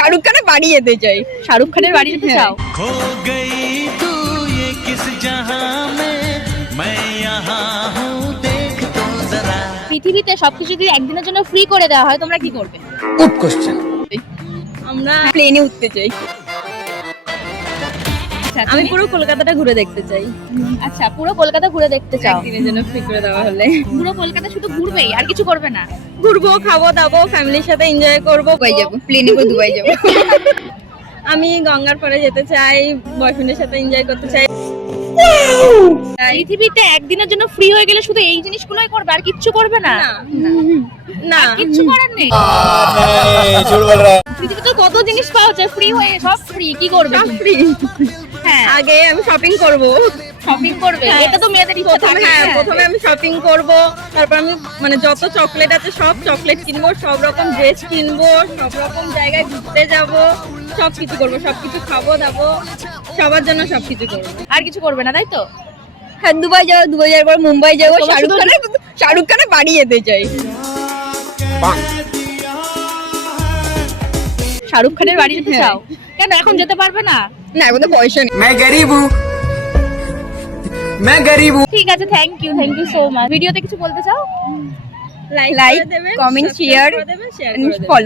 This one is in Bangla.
শাহরুখ খানের বাড়ি যেতে চাই। শাহরুখ খানের বাড়ি যেতে চাও? পৃথিবীতে সবকিছু যদি একদিনের জন্য ফ্রি করে দেওয়া হয় তোমরা কি করবে? Good question. আমরা প্লেনে উঠতে চাই। আমি পুরো কলকাতাটা ঘুরে দেখতে চাই। আচ্ছা, পুরো কলকাতা ঘুরে দেখতে চাও? একদিনের জন্য ফ্রি করে দেওয়া হলে পুরো কলকাতা শুধু ঘুরবেই, আর কিছু করবে না? ঘুরবো, খাবো দাবো, ফ্যামিলির সাথে এনজয় করবো। দুবাই যাবো, প্লেনে করে দুবাই যাবো। আমি গঙ্গার পাড়ে যেতে চাই, বয়ফ্রেন্ডের সাথে এনজয় করতে চাই। পৃথিবীতে একদিনের জন্য ফ্রি হয়ে গেলে শুধু এই জিনিসগুলোই করবে, আর কিচ্ছু করবে না? না, কিচ্ছু করার নেই। পৃথিবীতে কত জিনিস পাওয়া যায় ফ্রি হয়ে, সব ফ্রি, কি করবে? সব ফ্রি। হ্যাঁ, আগে আমি শপিং করব। শপিং করবে, এটা তো মেয়েদের ইচ্ছা থাকে। প্রথমে আমি শপিং করব, তারপর আমি মানে যত চকলেট আছে সব চকলেট কিনবো, সব রকম ড্রেস কিনবো, সব রকম জায়গায় ঘুরতে যাব, সবকিছু করবো, সবকিছু খাবো দাবো, সবার জন্য সবকিছু করবো। আর কিছু করবে না, তাই তো? হ্যাঁ, দুবাই যাবো, দুবাই যাওয়ার পর মুম্বাই যাবো, শাহরুখ খানের বাড়ি যেতে চাই। শাহরুখ খানের বাড়ি যেতে চাও? কেন, এখন যেতে পারবে না? না, এখন তো পয়সা নেই। मैं गरीब हूँ। ঠিক আছে, থ্যাংক ইউ সো মাচ। ভিডিওতে কিছু বলতে চাও? Like, comment, share, follow.